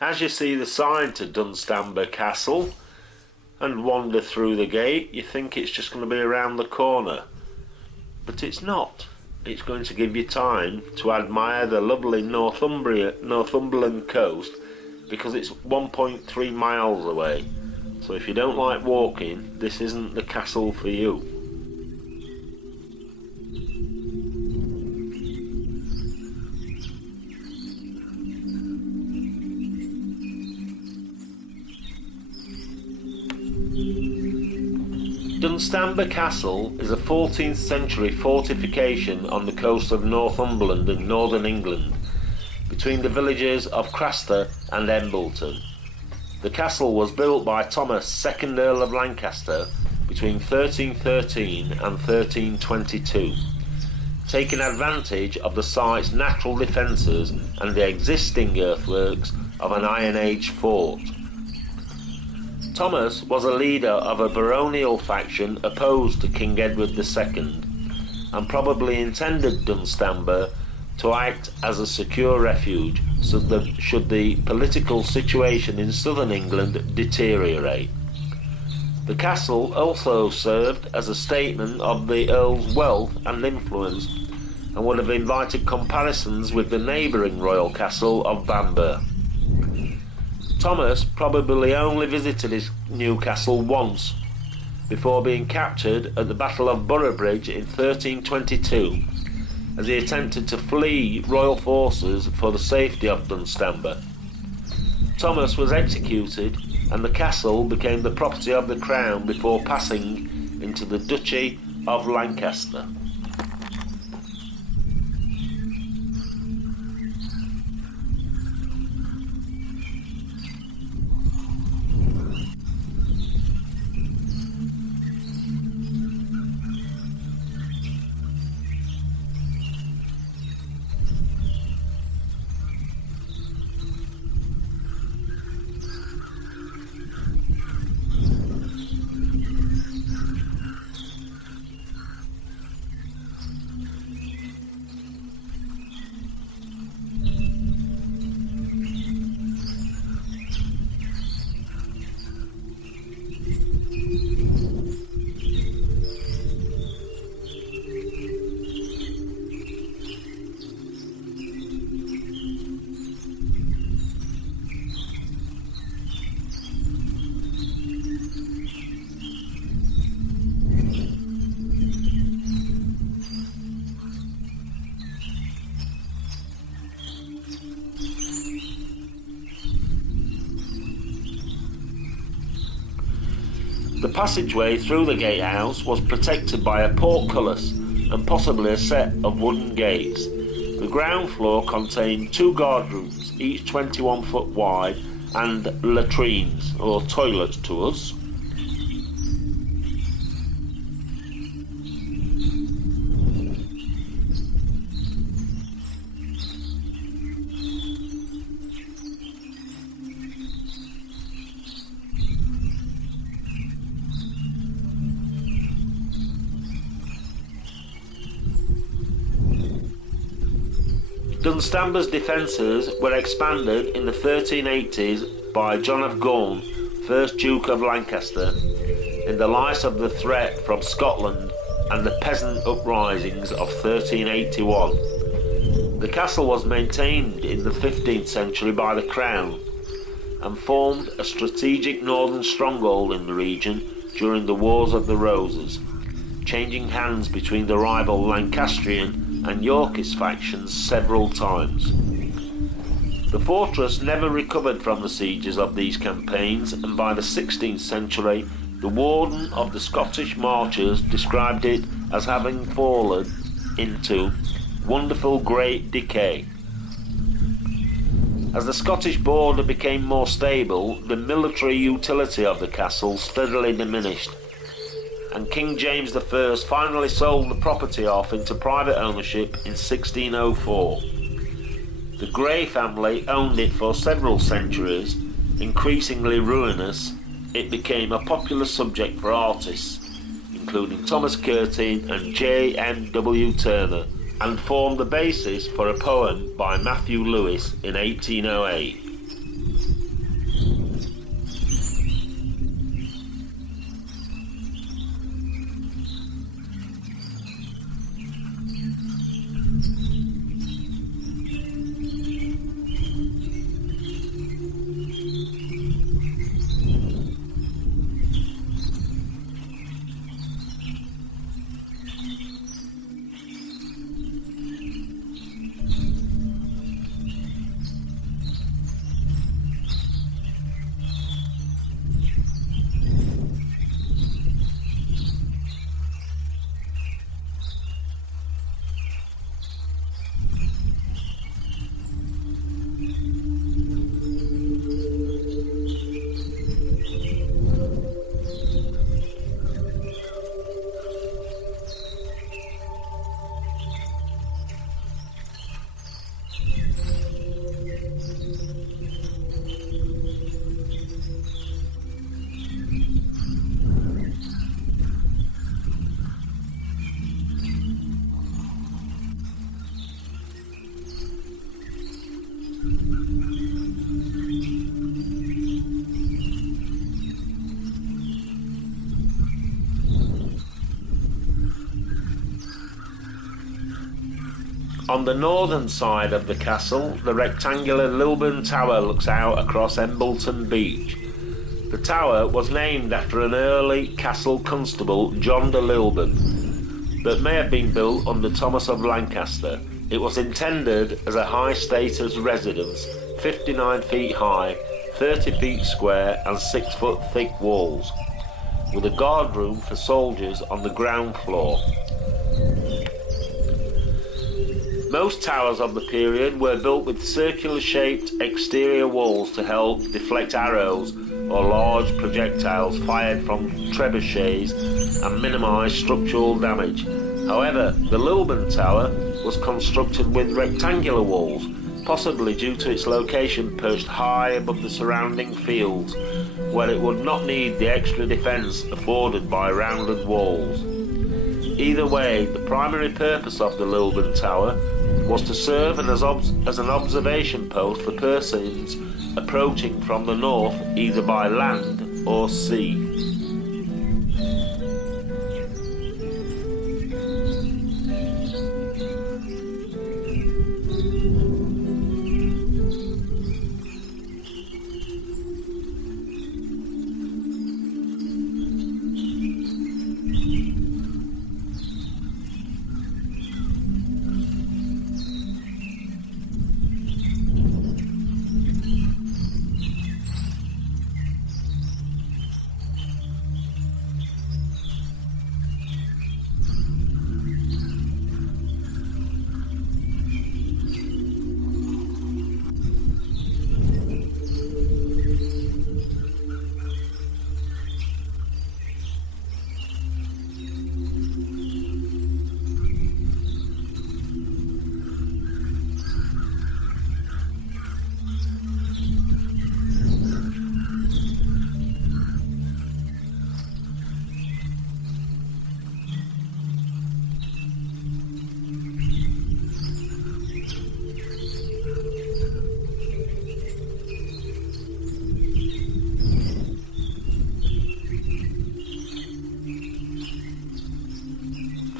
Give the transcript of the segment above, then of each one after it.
As you see the sign to Dunstanburgh Castle and wander through the gate, you think it's just going to be around the corner, but it's not. It's going to give you time to admire the lovely Northumberland coast, because it's 1.3 miles away. So if you don't like walking, this isn't the castle for you. Dunstanburgh Castle is a 14th century fortification on the coast of Northumberland in northern England, between the villages of Craster and Embleton. The castle was built by Thomas, 2nd Earl of Lancaster, between 1313 and 1322, taking advantage of the site's natural defences and the existing earthworks of an Iron Age fort. Thomas was a leader of a baronial faction opposed to King Edward II, and probably intended Dunstanburgh to act as a secure refuge should the political situation in southern England deteriorate. The castle also served as a statement of the Earl's wealth and influence, and would have invited comparisons with the neighbouring royal castle of Bamburgh. Thomas probably only visited his new castle once, before being captured at the Battle of Boroughbridge in 1322, as he attempted to flee royal forces for the safety of Dunstanburgh. Thomas was executed, and the castle became the property of the crown before passing into the Duchy of Lancaster. The passageway through the gatehouse was protected by a portcullis and possibly a set of wooden gates. The ground floor contained 2 guardrooms, each 21 foot wide, and latrines, or toilets to us. Dunstanburgh's defences were expanded in the 1380s by John of Gaunt, 1st Duke of Lancaster, in the light of the threat from Scotland and the peasant uprisings of 1381. The castle was maintained in the 15th century by the Crown and formed a strategic northern stronghold in the region during the Wars of the Roses, changing hands between the rival Lancastrian and Yorkist factions several times. The fortress never recovered from the sieges of these campaigns, and by the 16th century the warden of the Scottish marches described it as having fallen into wonderful great decay. As the Scottish border became more stable, the military utility of the castle steadily diminished, and King James I finally sold the property off into private ownership in 1604. The Grey family owned it for several centuries. Increasingly ruinous, it became a popular subject for artists, including Thomas Curtin and J.M.W. Turner, and formed the basis for a poem by Matthew Lewis in 1808. On the northern side of the castle, the rectangular Lilburn Tower looks out across Embleton Beach. The tower was named after an early castle constable, John de Lilburn, but may have been built under Thomas of Lancaster. It was intended as a high-status residence, 59 feet high, 30 feet square and 6 foot thick walls, with a guard room for soldiers on the ground floor. Most towers of the period were built with circular-shaped exterior walls to help deflect arrows or large projectiles fired from trebuchets and minimise structural damage. However, the Lilburn Tower was constructed with rectangular walls, possibly due to its location perched high above the surrounding fields, where it would not need the extra defence afforded by rounded walls. Either way, the primary purpose of the Lilburn Tower was to serve as an observation post for persons approaching from the north either by land or sea.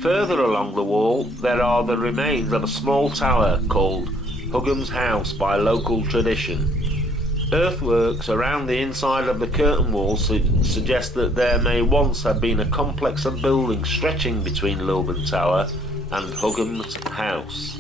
Further along the wall, there are the remains of a small tower called Hugham's House by local tradition. Earthworks around the inside of the curtain wall suggest that there may once have been a complex of buildings stretching between Lilburn Tower and Hugham's House.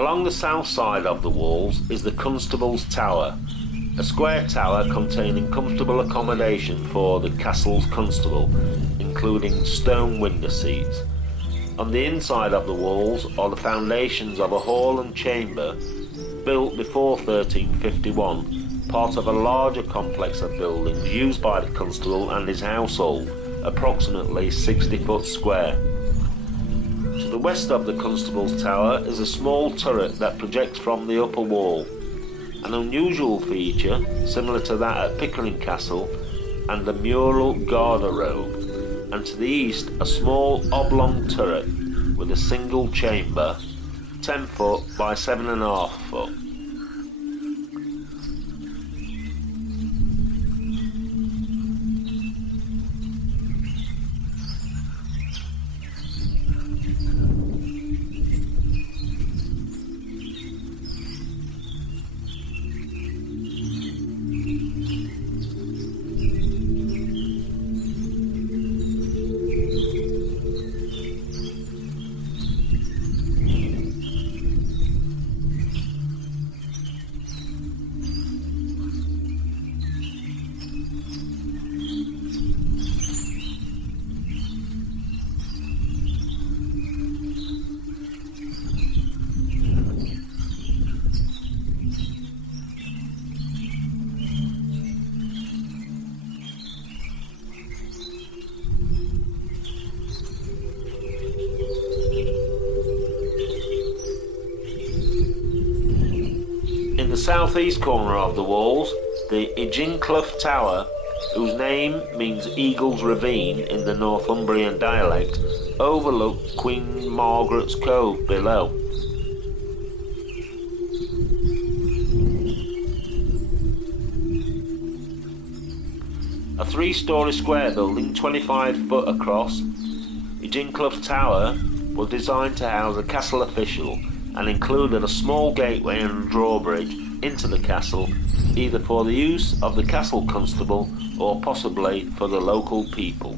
Along the south side of the walls is the Constable's Tower, a square tower containing comfortable accommodation for the castle's constable, including stone window seats. On the inside of the walls are the foundations of a hall and chamber built before 1351, part of a larger complex of buildings used by the constable and his household, approximately 60 foot square. To the west of the constable's tower is a small turret that projects from the upper wall, an unusual feature similar to that at Pickering Castle, and a mural garderobe, and to the east a small oblong turret with a single chamber, 10 foot by 7.5 foot. In the southeast corner of the walls, the Iginclough Tower, whose name means Eagle's Ravine in the Northumbrian dialect, overlooked Queen Margaret's Cove below. A 3-storey square building 25 foot across, Iginclough Tower was designed to house a castle official and included a small gateway and a drawbridge into the castle, either for the use of the castle constable or possibly for the local people.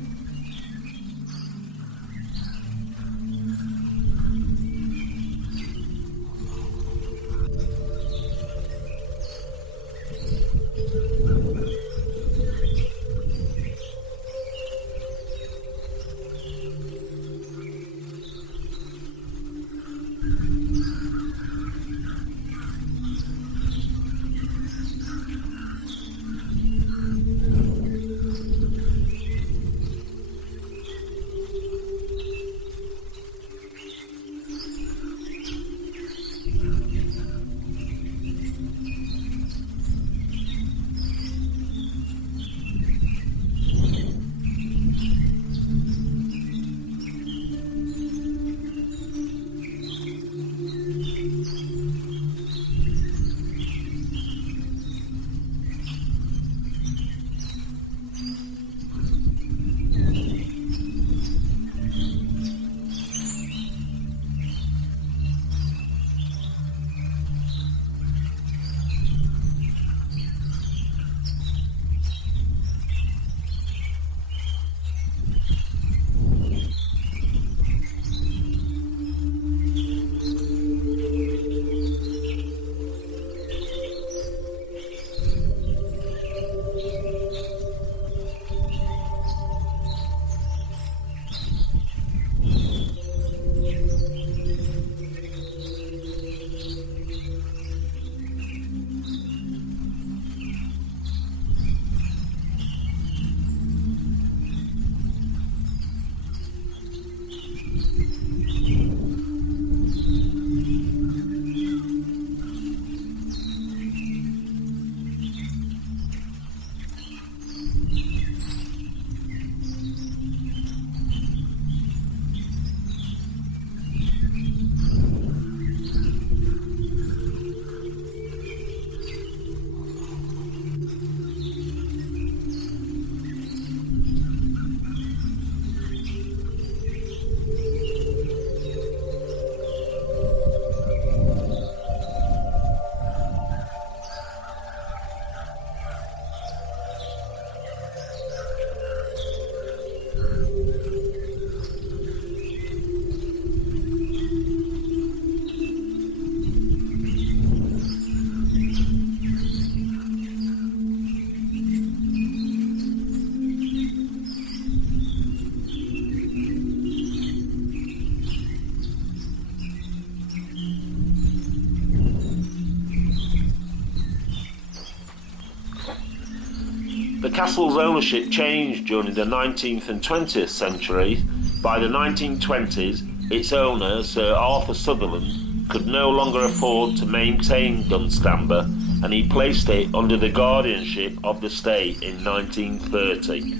The castle's ownership changed during the 19th and 20th centuries. By the 1920s, its owner, Sir Arthur Sutherland, could no longer afford to maintain Dunstanburgh, and he placed it under the guardianship of the state in 1930.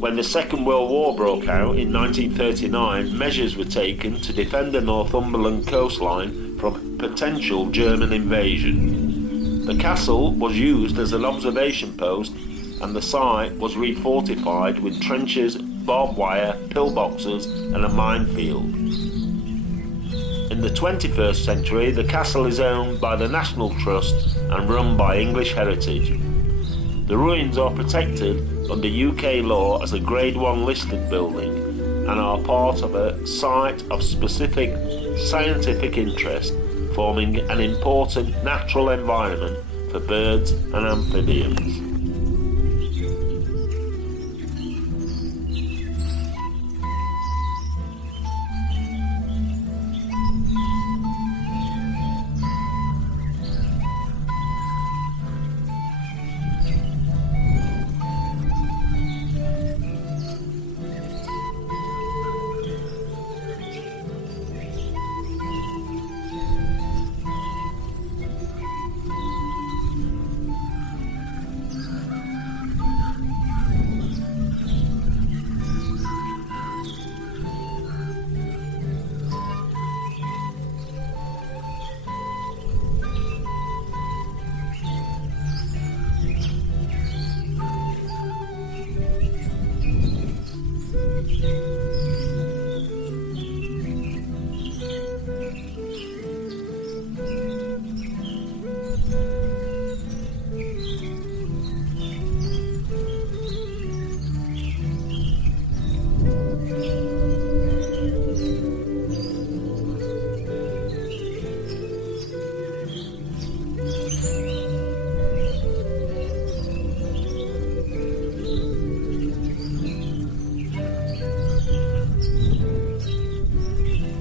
When the Second World War broke out in 1939, measures were taken to defend the Northumberland coastline from potential German invasion. The castle was used as an observation post, and the site was refortified with trenches, barbed wire, pillboxes and a minefield. In the 21st century, the castle is owned by the National Trust and run by English Heritage. The ruins are protected under UK law as a Grade 1 listed building and are part of a site of specific scientific interest, forming an important natural environment for birds and amphibians.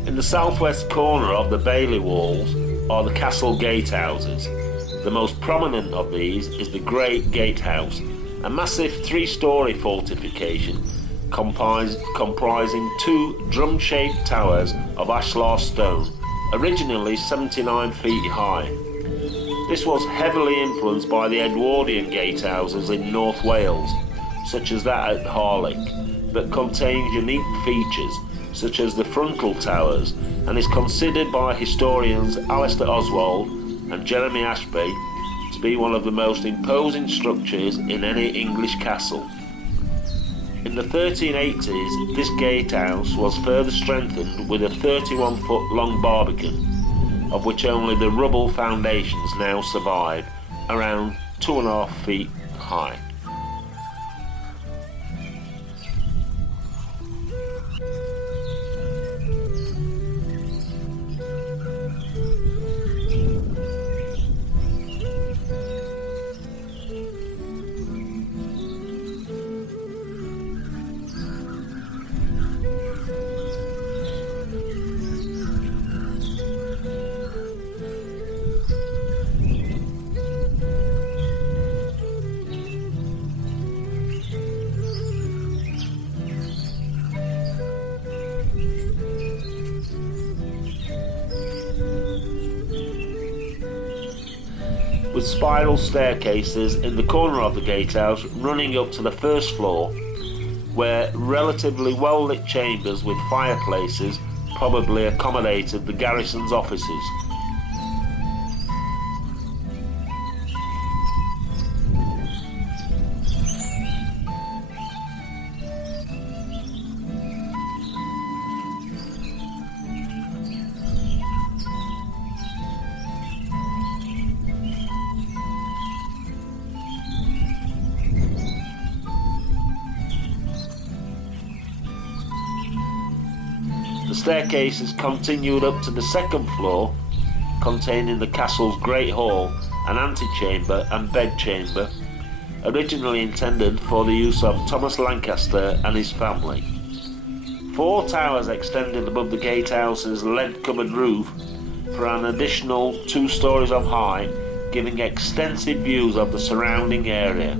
In the southwest corner of the Bailey walls are the castle gatehouses. The most prominent of these is the Great Gatehouse, a massive 3-storey fortification comprising 2 drum-shaped towers of ashlar stone, originally 79 feet high. This was heavily influenced by the Edwardian gatehouses in North Wales, such as that at Harlech, but contains unique features such as the frontal towers, and is considered by historians Alistair Oswald and Jeremy Ashby to be one of the most imposing structures in any English castle. In the 1380s, this gatehouse was further strengthened with a 31-foot long barbican, of which only the rubble foundations now survive, around 2.5 feet high. With spiral staircases in the corner of the gatehouse running up to the first floor, where relatively well-lit chambers with fireplaces probably accommodated the garrison's officers. The staircases continued up to the second floor, containing the castle's great hall, an antechamber and bedchamber, originally intended for the use of Thomas Lancaster and his family. 4 towers extended above the gatehouse's lead-covered roof for an additional 2 stories of height giving extensive views of the surrounding area.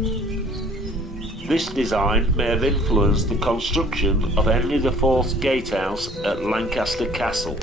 This design may have influenced the construction of Henry IV's gatehouse at Lancaster Castle.